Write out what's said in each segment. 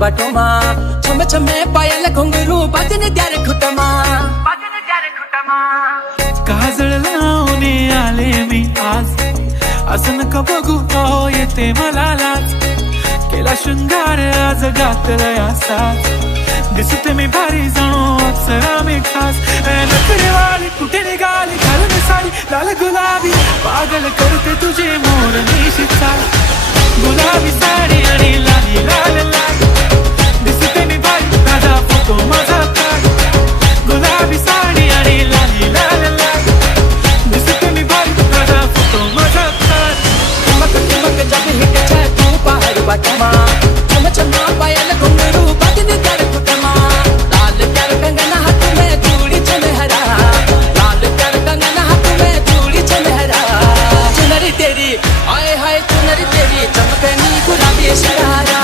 बाटोमा छम छमे पायल घुंगरू बाजने त्यारे खुटमा काजळ लावणे आले मी आज असं नका बघू अहो येते मला लाज केला शृंगार आज घातलाय असाच दिसते मी भारी जणू अप्सरा मी खास नखरेवाली कुठे निघाली घालून साडी लाल गुलाबी पागल करते तुझे मोर निशी चाल गुलाबी साडी आणि लाली लाल लाल दिसते मी भारी ताजा फोटो माझा काढ गुलाबी साडी आणि लाली लाल लाल दिसते मी भारी ताजा फोटो माझा काढ चमक चमक जब हिट छे तू पहाड़ बाटोमा छम छमा पायल घुंगरू बाजने त्यारे खुटमा लाल प्यार कंगना हाथ में चूड़ी छनहरा लाल प्यार कंगना हाथ में चूड़ी छनहरा चुनरी तेरी आए हाय चुनरी तेरी चमकनी गुलाबी शरारा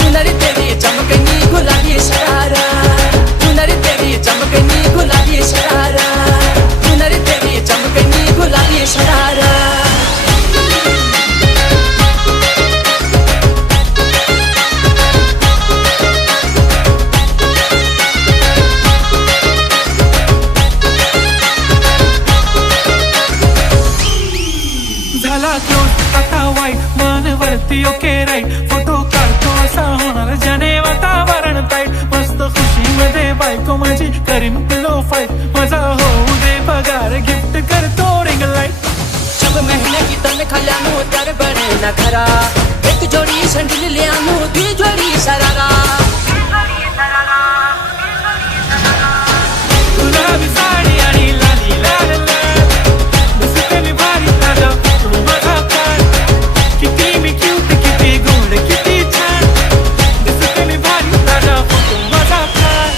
चुनरी तेरी चमकनी गुलाबी शरारा चुनरी तेरी चमकनी गुलाबी शरारा चुनरी तेरी चमकनी गुलाबी शरारा झाला क्लोज आता वाईट मन वरती ओके राईट फोटो काढतो असा होणार ज्याने वातावरण ताईट मस्त खुशी मध्ये बायको माझी करीन पिलो फाईट माझा होऊ दे पगार गिफ्ट करतो रिंग लाईट जब महीने की तनख्वाह ल्यानु त्यार बने न खरा एक जोड़ी संडिल ल्यानु दी जोड़ी शरारा गुलाबी साडी आणि लाली लाल लाल दिसते मी भारी ताजा फोटो माझा काढ किती मी क्यूट किती गोड किती छान दिसते मी भारी ताजा फोटो माझा काढ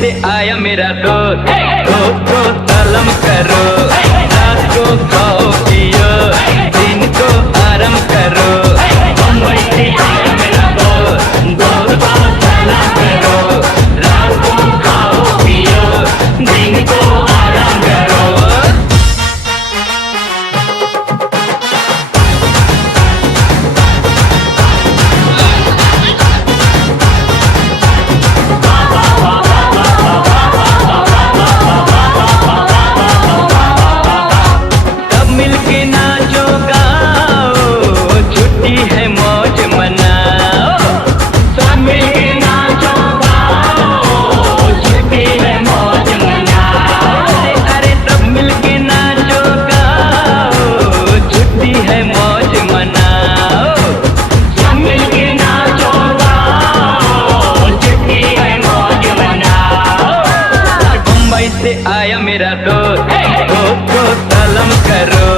से आया मेरा दोस्त को सलाम करो रात को खाओ पियो दिन को आराम करो मुंबई से आया मेरा दोस्त को सलाम करो रात को खाओ पियो दिन को आराम करो आया मेरा दोस्त को सलाम करो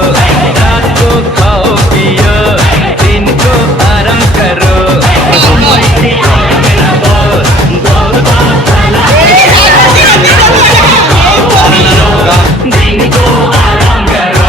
रात को खाओ पियो दिन को आराम करो मुंबई से आया मेरा दोस्त को सलाम करो दिन को आराम करो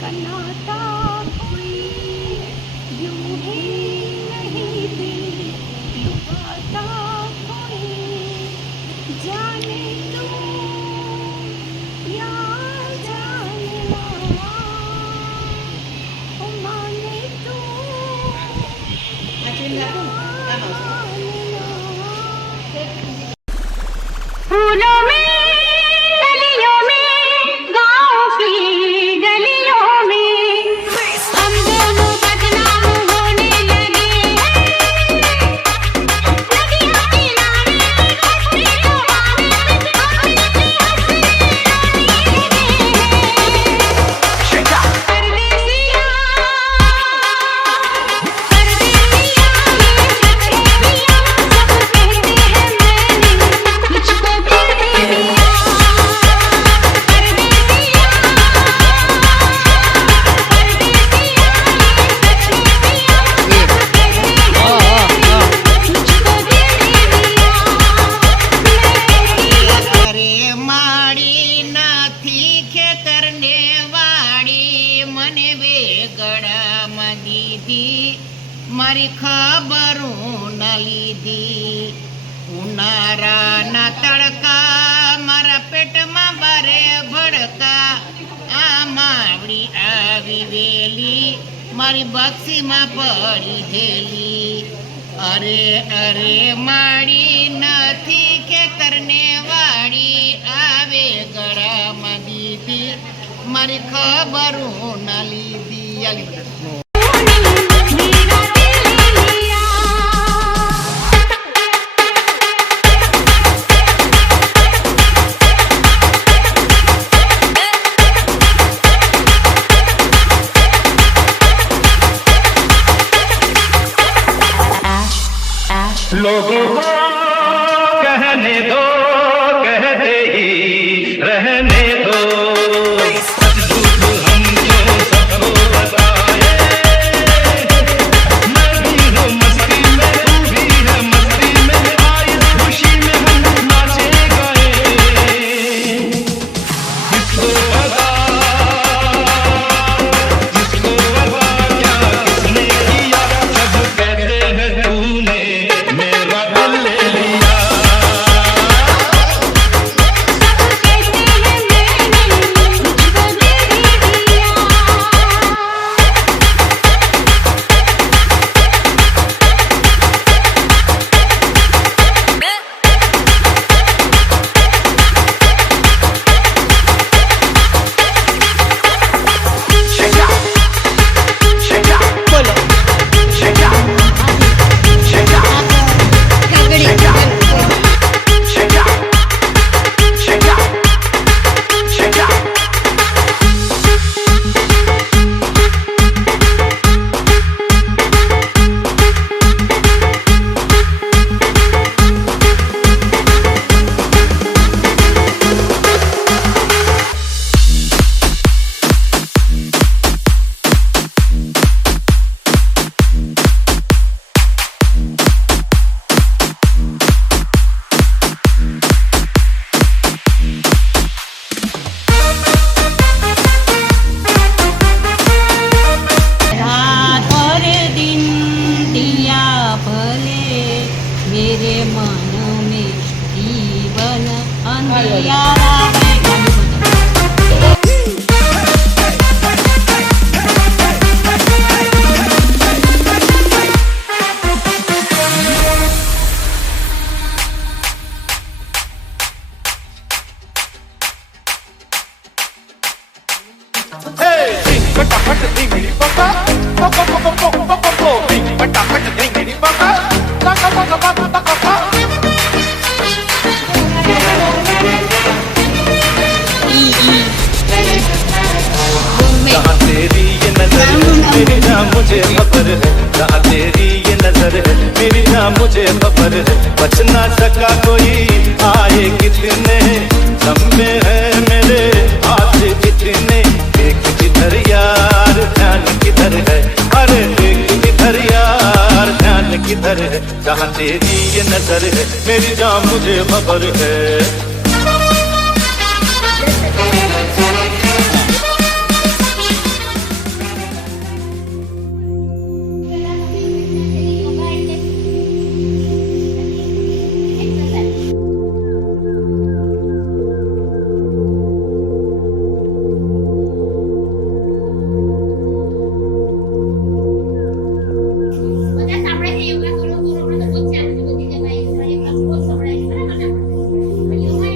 कनाता कोई यूं ही नहीं दिल लुभाता कोई जाने तू या जाने ना ओ माने तू फूलों में गलियों में गाँव की गलियों में हम दोनों बदनाम होने लगे नदियों किनारे हंसते तुम्हारे अपने से परदेसिया परदेसिया અરે માડી નથી ખેતરને વાડી મને વેગળામાં દીધી મારી ખબરું ન લીધી ઉનાળાના તડકા મારા પેટમાં બારે ભડકા આ માવડી આવી વેલી મારી બક્ષીમાં પડી ધેલી અરે અરે માડી નથી ખેતરને વાડી આવે ગળામાં દીધી મારી ખબરું ન લીધી આ લીધી. मेरा दिल लिया लोगों को कहने दो कहते ही रहने दो सच झूठ हम क्यों सबको बताए मैं भी हूँ मस्ती में तू भी है मस्ती में आए खुशी में हम नाचे गाए किसको पता क्या किसने किया सब कहते हैं तूने मेरा दिल ले लिया रात और दिन दिया भले मेरे मन में जीवन अंधियारा है जहाँ तेरी ये नजर है मेरी जान मुझे खबर है जहाँ तेरी ये नजर है मेरी जान मुझे खबर है बच ना सका कोई आए कितने लम्बे हैं मेरे हाथ कितने एक किधर यार ध्यान किधर है अरे किधर है, जहाँ तेरी ये नजर है मेरी जान मुझे खबर है। બધા આપણે યોગા કરો તો આપણે તો બહુ ચાલુ બધી જગ્યાએ યોગા બહુ સવડાય બરાબર ને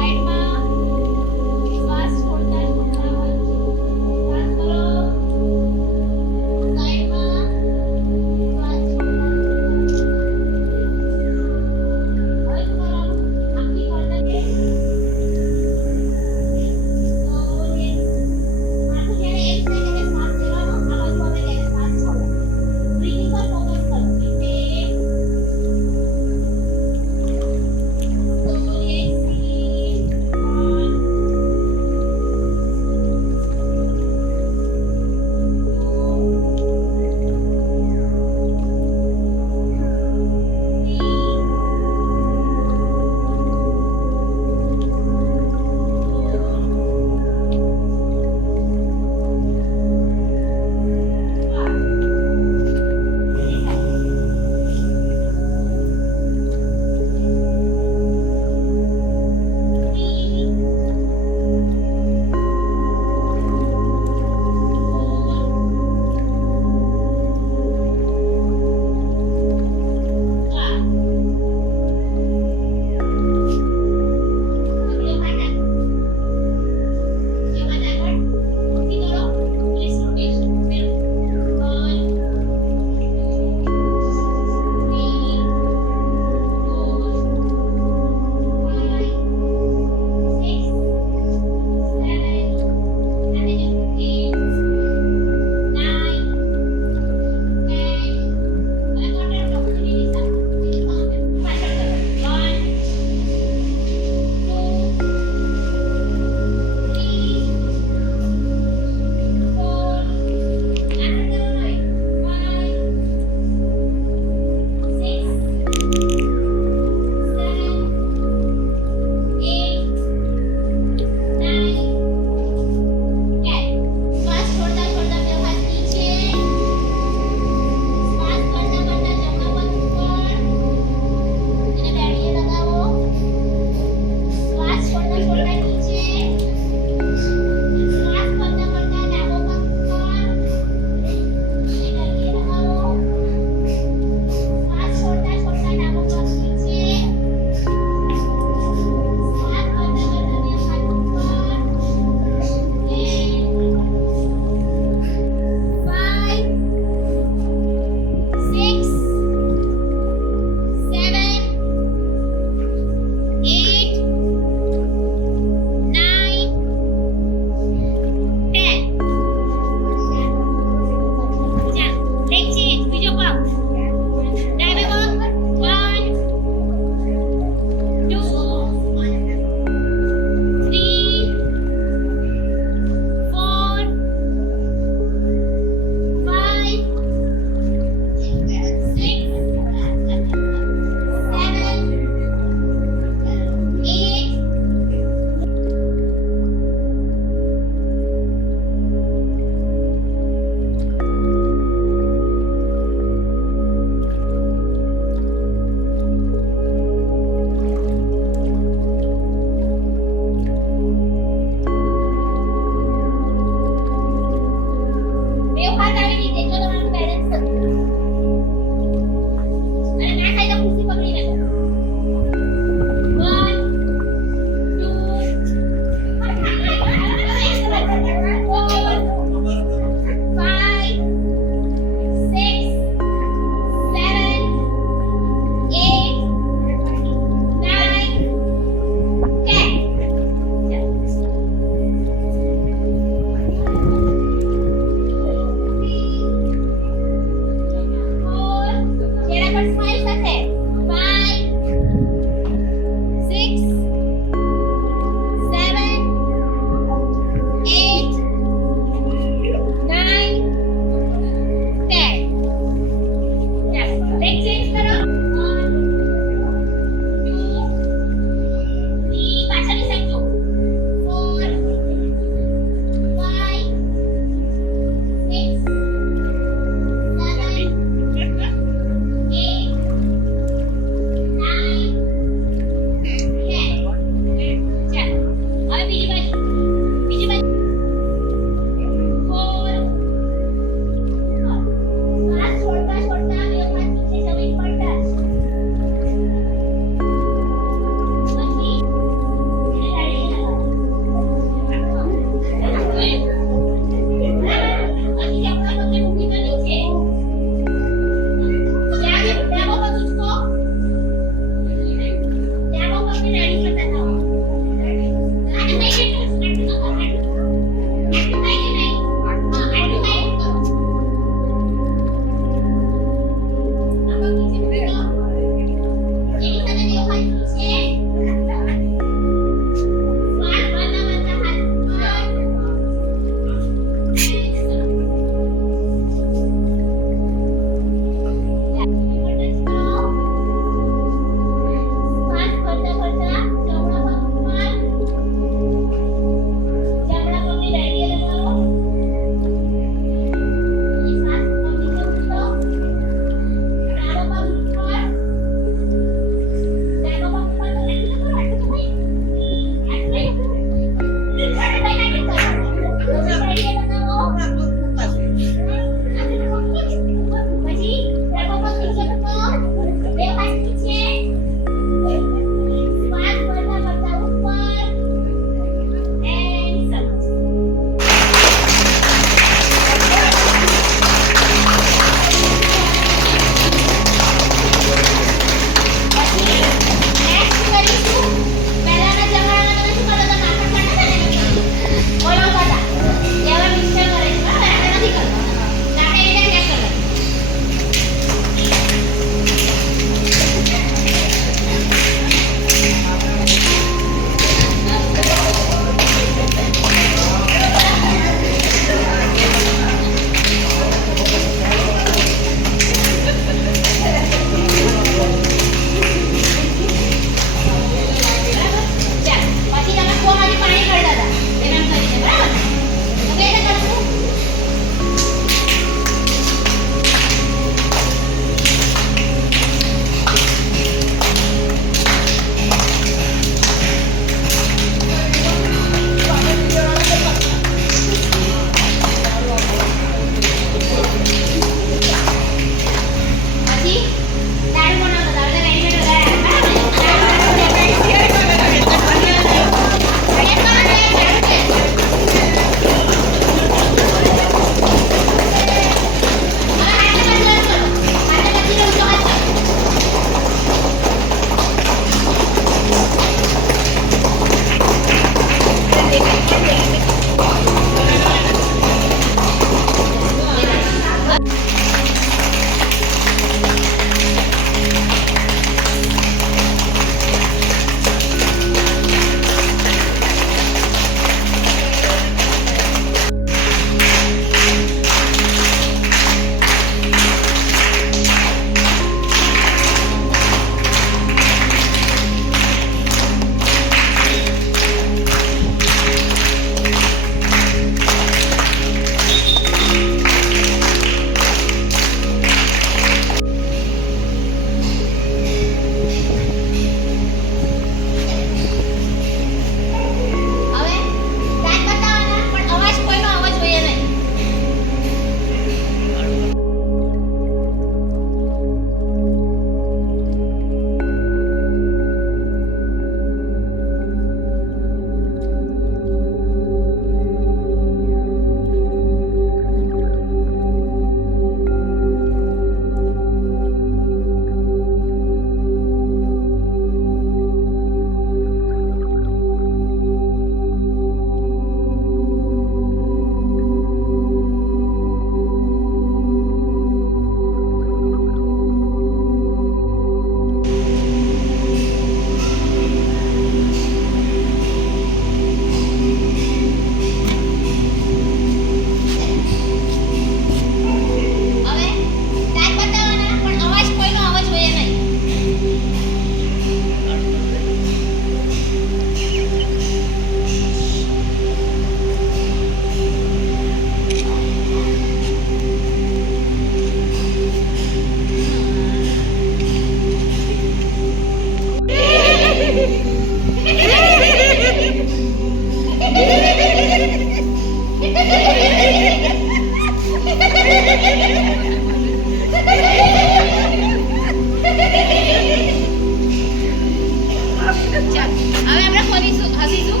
હવે આપણે ખોલીશું હસીશું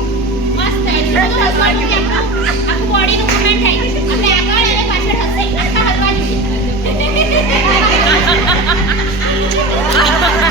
મસ્ત એટલું બધું હસવાનું કે આપણું આખું બોડીનું મૂવમેન્ટ થાય આપણે આગળ અને પાછળ હસી આખા હલવાનું છે